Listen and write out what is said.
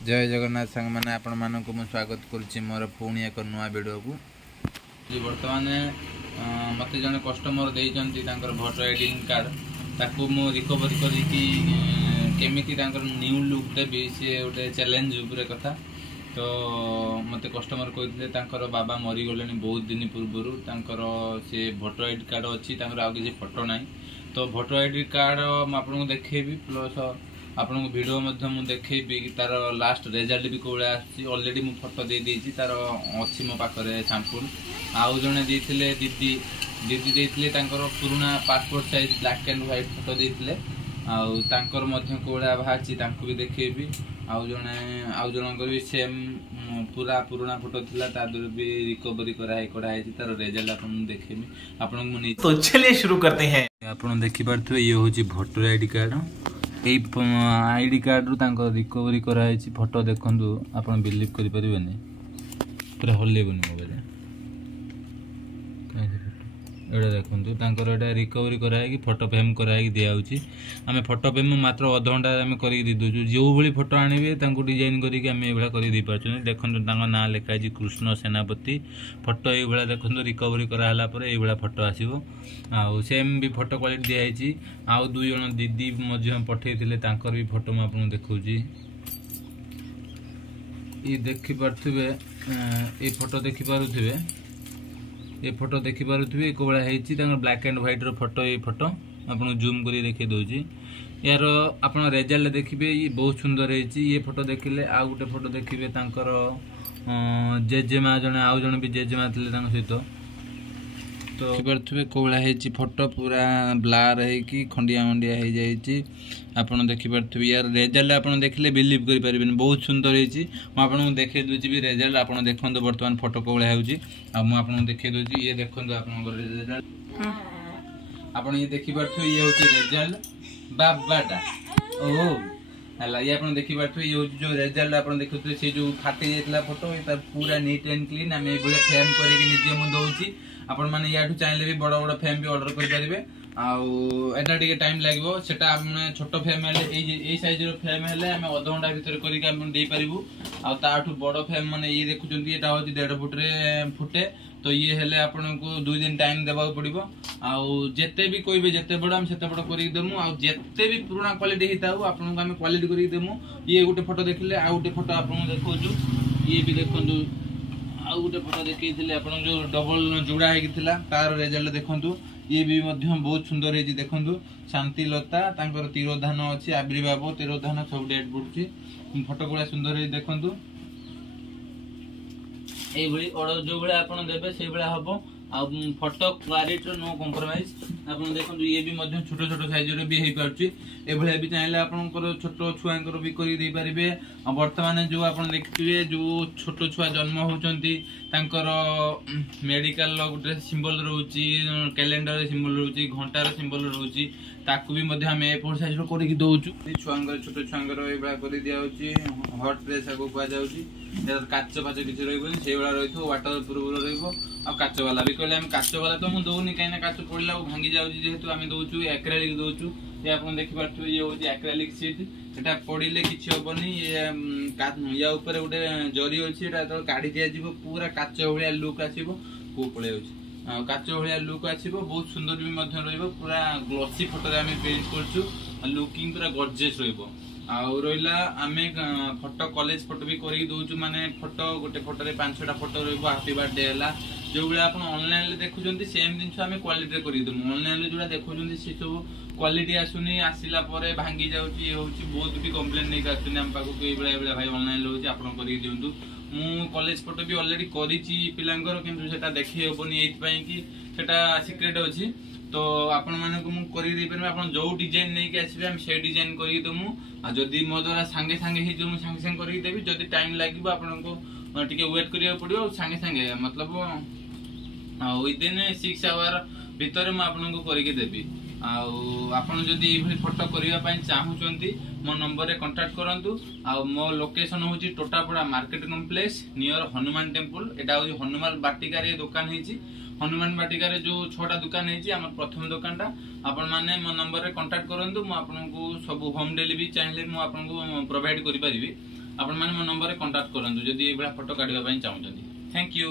जय जगन्नाथ सांग मैंने आपण मानक मु स्वागत करुच्ची मोर पुणी एक नुआ वीडियो को बर्तमान मत जन कस्टमर देती भोटर आईडी कार्ड ताकू मु रिकवरी करमी न्यू लुक देवी सी गोटे चैलेंज उपरे कथा तो मत कस्टमर कहते बाबा मरीगले बहुत दिन पूर्व सी भोटर आईडी कार्ड अच्छी आउ किसी फोटो ना तो भोटर आईडी कार्ड मुझे देखेबी प्लस आपन वीडियो मु देखेबी तार लास्ट रिजल्ट भी कौन ऑलरेडी मु फोटो दे देछि तार अच्छी मो पाखरे सैंपल आउ जने देथिले दीदी देथिले तांकर पुराना passport size black and white photo देथिले आउ तांकर मध्य कोड़ा भाची तांको भी देखेबी आउ जनकर भी सेम पूरा पुराना फोटो थिला तादर भी रिकवरी करा है तार रिजल्ट आपन देखेबी आपन तो चलिए शुरू करते हैं। आपन देखि पारथु ये होची voter ID card ID card रु रिकवरी कराई फोटो देखु आप बिलीव करें पूरा हल्लेबनी मोबाइल एटा देखो रिकवरी कराई फोटो फ्रेम कराई दिखाई आम फोटो फ्रेम मात्र अध घंटा करके दे जो भाई फोटो आणवे डिजाइन करके पार्छ देखो ना लिखाई कृष्ण सेनापति फोटो ये देखो रिकवरी कराला ये फोटो आसो आउ सेम भी फोटो क्वालिटी दिखाई आउ दुई जन दीदी पठे भी फोटो मुझे देखा ये देखिपे ये फोटो देखिपे ये फोटो देखिपे एक भाई ब्लैक एंड व्हाइट रो फोटो ये फोटो आपको जूम कर देखी दूसरी यार आप रिजल्ट देखिए ये बहुत सुंदर है ये फोटो देखिले आउ गोटे फोटो देखिए जेजेमा जड़े आउ जन भी जेजेमा थे सहित तो देखिपे कौड़ा फोटो पूरा ब्लार है खंडिया मंडिया हो जाए आपड़ देखिपे यार रिजल्ट आप देखिले बिलीव करें बहुत सुंदर है देखे दूसरी भी रिजल्ट आप देखो बर्तमान फोटो कौड़ा हो देखे दूसरी ये देखो रिजल्ट आप ये देखिपे ये हूँ रिजल्ट बाबाटा ओहो है ये आप देखिपे ये जो रिजल्ट आप देखुए से जो फाटी जाता फोटो ये पूरा नीट एंड क्लीन आम ये फ्रेम करके दौची आपण मैंने या चाहिए भी बड़ बड़ फ्रेम भी ऑर्डर करेंगे आटा टे टाइम लगे सेटा छोट फ्रेम है साइज फ्रेम है आम अध घंटा भितर करके आठू बड़ फ्रेम मैंने ये देखुं ये हूँ 1.5 फुटे फुटे तो ये हेले आपन को 2 दिन टाइम देवा पड़ो आते भी कहे जिते बड़ आम से बड़ करदेमु आते भी पुराना क्वालिटी होता आपको आम क्वालिटी करदेमु ये गोटे फोटो देखिले आउ गोटे फोटो आपको देखो ये भी देखो आउ गोटे फोटो देखते आप जो डबल जोड़ा होता तार रिजल्ट देखु ये भी बहुत सुंदर है देखु शांतिलता तिरोधान अच्छी आविर्भाव तिरोधान सब डेट पड़ुची फोटो गुड़ा सुंदर है देखु ये जो भाई आप देवे से भाया हम आ फोटो क्वालिटी नो कंप्रोमाइज आप देखो ये भी छोट छोट साइज भी हो पार्टी ये भी चाहिए आप छोट छुआर भी करें बर्तमान जो आप देखिए जो छोट छुआ जन्म होती मेडिकल गोटे सिंबल रोचे कैलेंडर सिंबल रोचे घंटार सिंबल रोचे ताकू भी आम ए4 साइज करके दौचु छुआ छोट छुआर ये कर दिखाई हट प्रेस आपको कहुच्छी काच फाच किसी रही से रही वाटर प्रूफ रच वाला भी कहले काच वाला तो मुझे दौनी कहीं काच पड़ा भांगी जाऊँगी जेहेतु आम दौचु एक्रेलिक दौचु ये आप देखिपे ये हूँ एक्रेलिक सीट एटा पड़े किसी हेनी या गोटे जरी अच्छी काढ़ी दिज्व पूरा काच भाया लुक आसो कौ पड़े काच भाया लुक आसो बहुत सुंदर भी पूरा ग्लोसी फोटो आम पेंट कर लुकिंग पूरा गॉर्जियस रहा आम फोटो कॉलेज फोटो भी करके दौचु माने फोटो गोटे फोटो 5-6टा फोटो हैप्पी बर्थडे है जो भाई आप ऑनलाइन देखुं सेम जिन आम क्वालिटी करदेमु ऑनलाइन जो देखुं सी सब क्वालिटी आसुनी आसला भांगी जाऊँगी बहुत भी कम्प्लेन नहीं आम पाक ये भाई ऑनलाइन रोचे आप दिंतु मु कॉलेज फोटो भी ऑलरेडी करी पिलांकर किंतु सेटा देखी हेबनी कि सेटा सिक्रेट अच्छी तो आपण मानक मुझे जो डिजाइन नहीं आसबे आम से डिजाइन करदेमु जदि मो द्वारा सांगे सांगे हो सांगे सांगे करदेवी जदि टाइम लगे आपको टे वेट करा पड़ो सांगे सांगे मतलब विदिन 6 आवर भितर मुझे करके देवी आपन जदि ये फोटो करने चाहूँगी मो नंबर कांटेक्ट करंतु मो लोकेशन हूँ Totapada market complex near Hanuman temple एटा हूँ हनुमान बाटिका दुकान है हनुमान बाटिकार जो 6टा दुकान है आम प्रथम दुकानटा आपण मैंने मो नंबर कांटेक्ट करंतु मु आपनको सब होम डिलीवरी चाहिए मुझे प्रोवाइड करि परिबी आपण माने मो नंबर रे कांटेक्ट करंतु जदि ए बडा फोटो काढिबा पई चाहउछंती। Thank you.